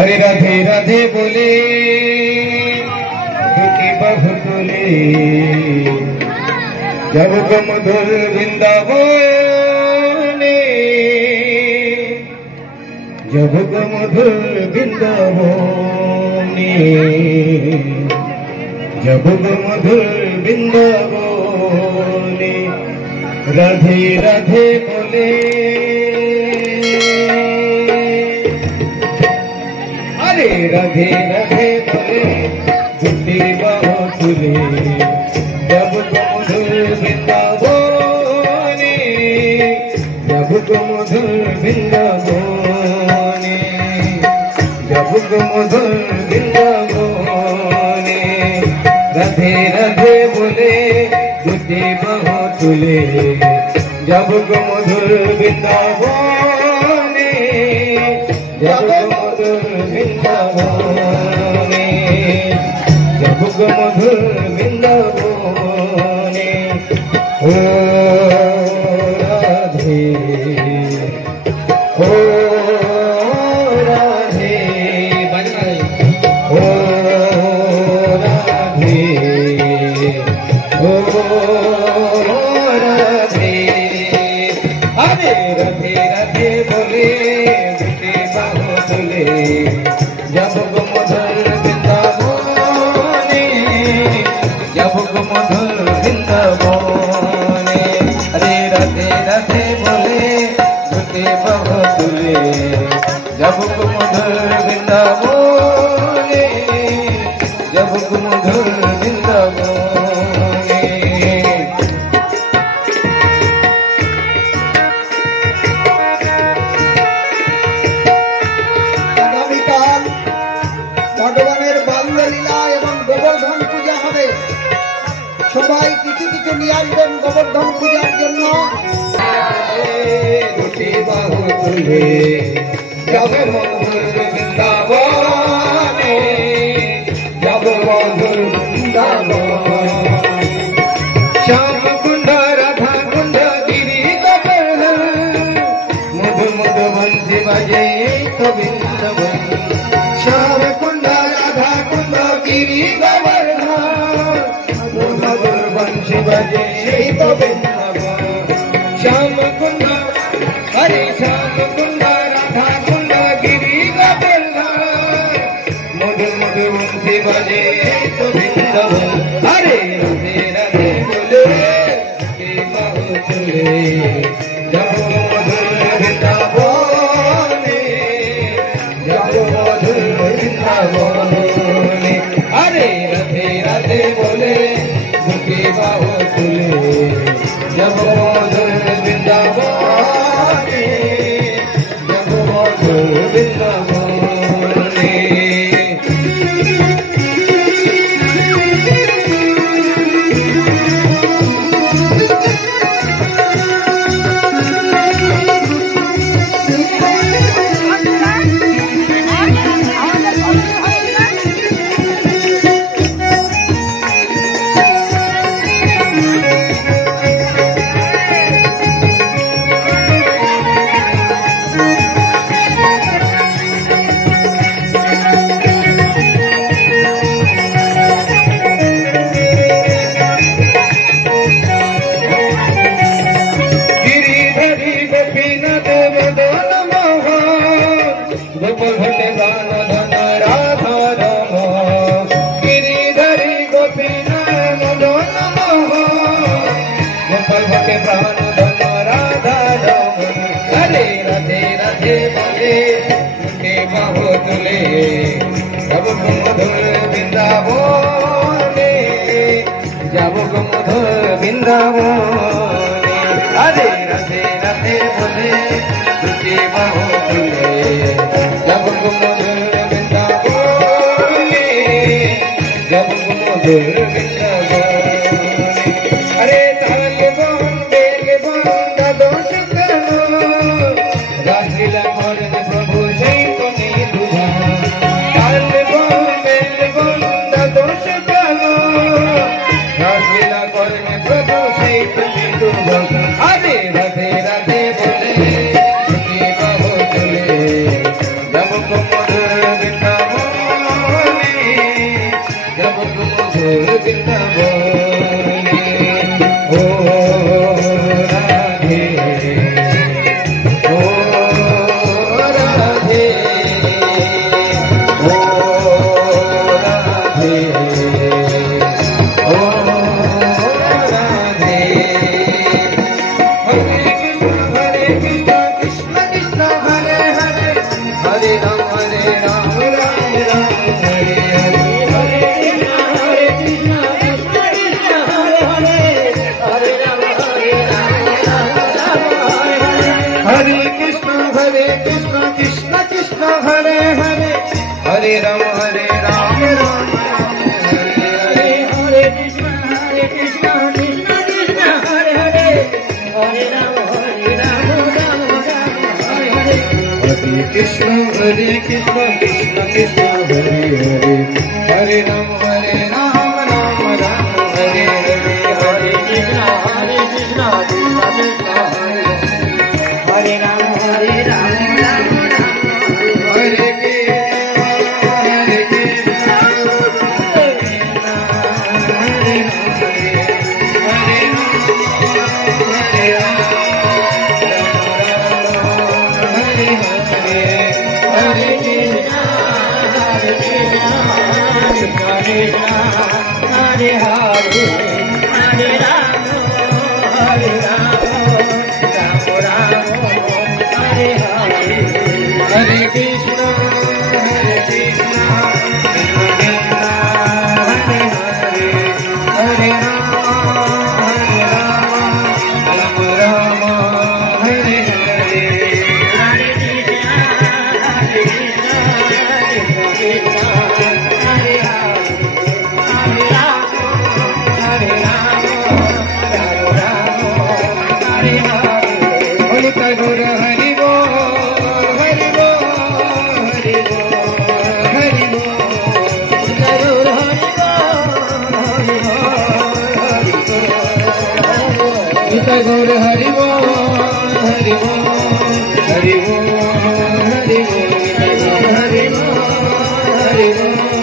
हरे राधे राधे बोले दुखी बहु बोले जब मधुर वृंदावने जब मधुर वृंदावने जब मधुर वृंदावने राधे राधे बोले राधे राधे बोले झूठी बाहों तुले जब मधुर वृंदावने जब मधुर वृंदावने जब मधुर वृंदावने राधे राधे बोले झूठी बाहों तुले जब मधुर वृंदावने जब मधुर वृंदावने जब मधुर वृंदावने ओ राधे ओ राधे ओ राधे ओ राधे अरे राधे राधे बोले जब मधुर वृंदावने जब मधुर वृंदावने अरे राधे राधे बोले झूठे बहु तुले जब मधुर वृंदावने जब मधुर वृंदावने সবাই কিছু কিছু নিয়ে আসবেন গোবর্ধন পূজার জন্য দুটি বাহু তুলে যাবে মধুর বৃন্দাবনে যাবে মধুর বৃন্দাবন শ্যাম কুণ্ড রাধা কুণ্ড গিরি গোবর্ধন মধু মধু বংশী বাজে তো বৃন্দাবন শ্যাম কুণ্ড রাধা কুণ্ড গিরি গোবর্ধন बंशी बजे तो वृंदावन श्याम कुंड हरे श्याम कुंड राधा कुंड गिरी गोवर्धन मधु मधु बंशी बजे तो वृंदावन हरे राधे राधे बोले के बहु तुले जब मधुर वृंदावने जब मधुर वृंदावने हरे राधे राधे बोले बाहों तुले जब मधुर वृंदावने जब मधुर वृंदावने जब मधुर वृंदावने जब मधुर वृंदावने अरे राधे राधे बोले झूठी बाहों तुले जब मधुर वृंदावने जब मधुर वृंदावने अरे ताल बन बेल बन दोष करो रासलीला करन प्रभु चैतन्य हरे राधे राधे बोले झूठी बाहों तुले जब मधुर हरे राम राम राम हरे हरे हरे कृष्ण कृष्ण कृष्ण हरे हरे हरे राम राम राम हरे हरे हरे कृष्ण कृष्ण कृष्ण हरे हरे हरे राम राम राम हरे हरे हरे कृष्ण कृष्ण कृष्ण कृष्ण हरे हरे हरे राम राम राम हरे हरे हरे कृष्ण कृष्ण कृष्ण हरे हरे हरे राम राम राम हरे हरे हरे कृष्ण कृष्ण कृष्ण हरे हरे राम राम राम हरे हरे हरे हरे राम राम राम हरे हरे हरे कृष्ण हरे हरे राम राम राम हरे हरे गुरु हरि बोल हरि बोल हरि बोल हरि बोल जरूर हरि गुरु हरि बोल हरि बोल हरि बोल हरि बोल हरि बोल हरि बोल